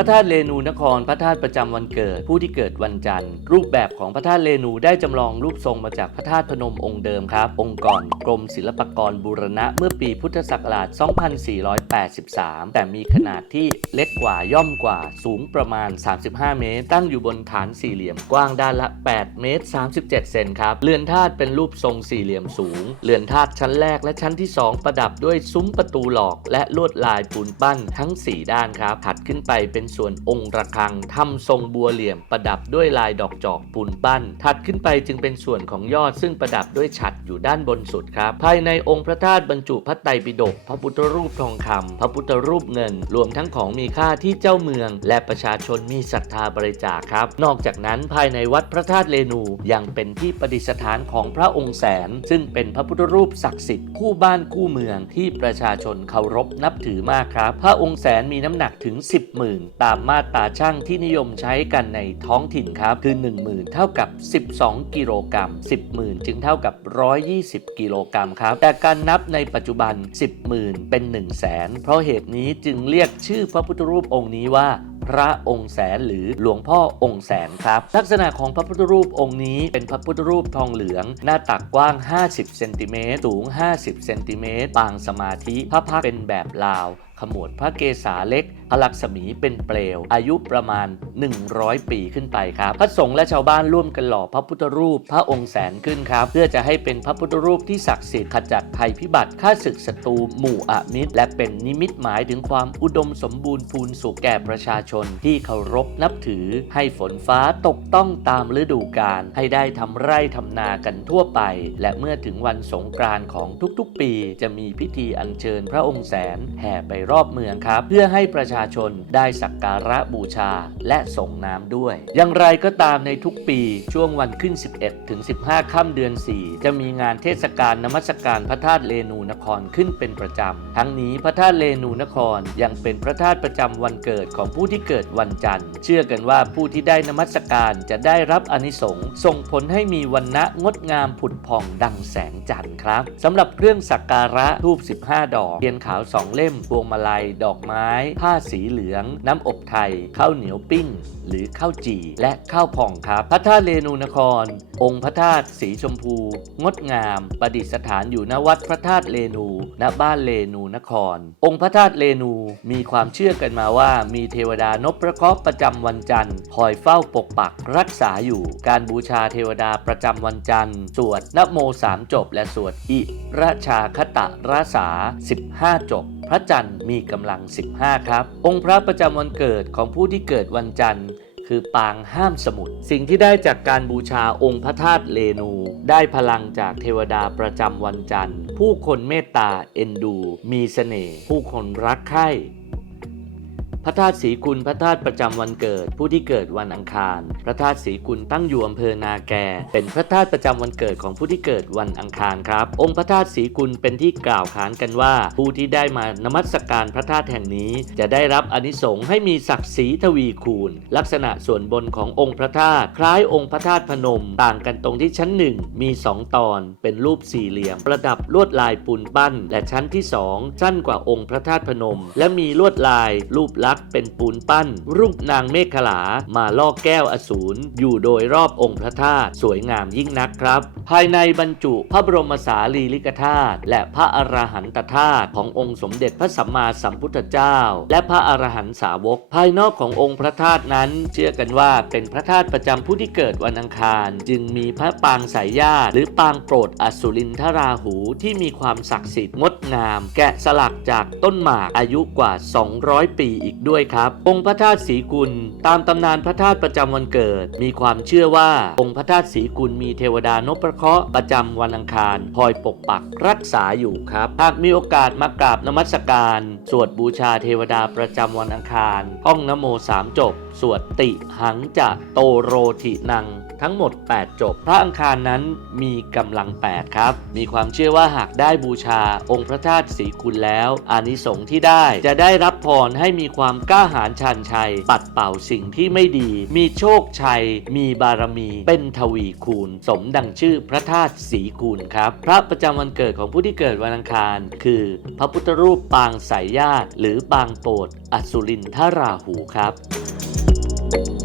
ระธาตุเรนูนครพระธาตุประจำวันเกิด ผู้ที่เกิดวันจันทร์ รูปแบบของพระธาตุเรนูได้จำลองรูปทรงมาจากพระธาตุพนมองค์เดิมครับ องค์ก่อนกรมศิลปากรบูรณะเมื่อปีพุทธศักราช 2483 แต่มีขนาดที่เล็กกว่าย่อมกว่าสูงประมาณ 35 เมตร ตั้งอยู่บนฐานสี่เหลี่ยมกว้างด้านละ 8 เมตร 37 เซนครับเรือนธาตุเป็นรูปทรงสี่เหลี่ยมสูงเรือนธาตุชั้นแรกและชั้นที่ 2 ประดับด้วยซุ้มประตูหลอก และลวดลายปูนปั้นทั้ง 4 ด้านครับถัดขึ้นไปเป็นส่วนองค์ระฆังทำทรงบัวเหลี่ยมประดับด้วยลายดอกจอกปูนปั้น ถัดขึ้นไปจึงเป็นส่วนของยอดซึ่งประดับด้วยฉัด อยู่ด้านบนสุดครับ ภายในองค์พระธาตุบรรจุพระไตรปิฎกพระพุทธรูปทองคำพระพุทธรูปเงิน รวมทั้งของมีค่าที่เจ้าเมือง และประชาชนมีศรัทธาบริจาคครับ นอกจากนั้นภายในวัดพระธาตุเรนูยังเป็นที่ประดิษฐานของพระองค์แสน ซึ่งเป็นพระพุทธรูปศักดิ์สิทธิ์คู่บ้านคู่เมืองที่ประชาชนเคารพนับถือมากครับ พระองค์แสนมีน้ำหนักถึง 10หมื่นตามมาตราช่างที่นิยมใช้กันในท้องถิ่นครับ คือ 1 0,000 เท่ากับ 12 กิโลกรัม10หมื่นจึงเท่ากับ120 กิโลกรัมครับ แต่การนับในปัจจุบัน 10หมื่นเป็น 1 0 0 0 0แสนเพราะเหตุนี้จึงเรียกชื่อพระพุทธรูปองค์นี้ว่าพระองค์แสนหรือหลวงพ่อองค์แสนครับ ลักษณะของพระพุทธรูปองค์นี้เป็นพระพุทธรูปทองเหลือง หน้าตักกว้าง 50 เซนติเมตร สูง 50 เซนติเมตร ปางสมาธิ พระพักเป็นแบบลาว ขมวดพระเกศาเล็กพระลักษมีเป็นเปลว อายุประมาณ 100 ปีขึ้นไปครับพระสงฆ์และชาวบ้านร่วมกันหล่อพระพุทธรูปพระองค์แสนขึ้นครับ เพื่อจะให้เป็นพระพุทธรูปที่ศักดิ์สิทธิ์ขจัดภัยพิบัติฆ่าศึกศัตรูหมู่อมิตร และเป็นนิมิตหมายถึงความอุดมสมบูรณ์พูนสุขแก่ประชาชนที่เคารพนับถือ ให้ฝนฟ้าตกต้องตามฤดูกาลให้ได้ทำไร่ทำนากันทั่วไป และเมื่อถึงวันสงกรานต์ของทุกๆ ปี จะมีพิธีอัญเชิญพระองค์แสนแห่ไปรอบเมืองครับ เพื่อให้ประชาชนได้สักการะบูชาและส่งน้ำด้วย อย่างไรก็ตามในทุกปีช่วงวันขึ้น 11 ถึง 15 ค่ำเดือน 4 จะมีงานเทศกาลนมัสการพระธาตุเรนูนครขึ้นเป็นประจำ ทั้งนี้พระธาตุเรนูนครยังเป็นพระธาตุประจำวันเกิดของผู้ที่เกิดวันจันทร์ เชื่อกันว่าผู้ที่ได้นมัสการจะได้รับอนิสงส์ส่งผลให้มีวันณะงดงามผุดผ่องดังแสงจันทร์ครับสำหรับเครื่องสักการะทูบ15 ดอกเทียนขาว 2 เล่มพวงมาลัย ดอกไม้ ผ้าสีเหลือง น้ำอบไทย ข้าวเหนียวปิ้ง หรือข้าวจี่ และข้าวผ่องครับ พระธาตุเรนูนคร องค์พระธาตุสีชมพู งดงาม ประดิษฐานอยู่ณวัดพระธาตุเรนู ณบ้านเรนูนคร องค์พระธาตุเรนูมีความเชื่อกันมาว่ามีเทวดานพพระเคราะห์ประจำวันจันทร์ คอยเฝ้าปกปักรักษาอยู่ การบูชาเทวดาประจำวันจันทร์ สวดนโมสามจบและสวดอิราชาคตะราษา15 จบ พระจันทร์มีกำลัง 15 ครับ องค์พระประจำวันเกิดของผู้ที่เกิดวันจันทร์ คือปางห้ามสมุทรสิ่งที่ได้จากการบูชาองค์พระธาตุเลนู ได้พลังจากเทวดาประจำวันจันทร์ ผู้คนเมตตาเอ็นดู มีเสน่ห์ผู้คนรักใคร่ พระธาตุศรีกุลพระธาตุประจำวันเกิด ผู้ที่เกิดวันอังคาร พระธาตุศรีกุลตั้งอยู่อำเภอนาแก เป็นพระธาตุประจำวันเกิดของผู้ที่เกิดวันอังคารครับ องค์พระธาตุศรีกุลเป็นที่กล่าวขานกันว่า ผู้ที่ได้มานมัสการพระธาตุแห่งนี้ จะได้รับอนิสงส์ให้มีศักดิ์ศรีทวีคูณ ลักษณะส่วนบนขององค์พระธาตุคล้ายองค์พระธาตุพนม ต่างกันตรงที่ชั้นหนึ่งมีสองตอนเป็นรูปสี่เหลี่ยม ประดับลวดลายปูนปั้น และชั้นที่สองสั้นกว่าองค์พระธาตุพนม และมีลวดลายรูปลักษณ์เป็นปูนปั้น รูปนางเมฆขลา มาลอกแก้วอสูรอยู่โดยรอบองค์พระธาตุสวยงามยิ่งนักครับ ภายในบรรจุพระบรมสารีริกธาตุและพระอรหันตธาตุขององค์สมเด็จพระสัมมาสัมพุทธเจ้า และพระอรหันตสาวก ภายนอกขององค์พระธาตุนั้น เชื่อกันว่าเป็นพระธาตุประจำผู้ที่เกิดวันอังคาร จึงมีพระปางสายญาติหรือปางโปรดอสุรินทราหูที่มีความศักดิ์สิทธิ์งดงาม แกะสลักจากต้นหมากอายุกว่า 200 ปีอีกด้วยครับ องค์พระธาตุศรีกุล ตามตำนานพระธาตุประจำวันเกิด มีความเชื่อว่าองค์พระธาตุศรีกุลมีเทวดานพเคราะห์ประจำวันอังคารคอยปกปักรักษาอยู่ครับ หากมีโอกาสมากราบนมัสการ สวดบูชาเทวดาประจำวันอังคารห้องนโมสามจบ สวดติหังจะโตโรทินังทั้งหมด 8 จบ พระอังคารนั้นมีกำลัง 8 ครับ มีความเชื่อว่าหากได้บูชาองค์พระธาตุศรีคุณแล้วอานิสงส์ที่ได้จะได้รับพรให้มีความกล้าหาญชันชัย ปัดเป่าสิ่งที่ไม่ดี มีโชคชัย มีบารมี เป็นทวีคูณ สมดังชื่อพระธาตุสีคูณครับ พระประจำวันเกิดของผู้ที่เกิดวันอังคาร คือ พระพุทธรูปปางสายญาติ หรือปางโปรดอสุรินทราหูครับ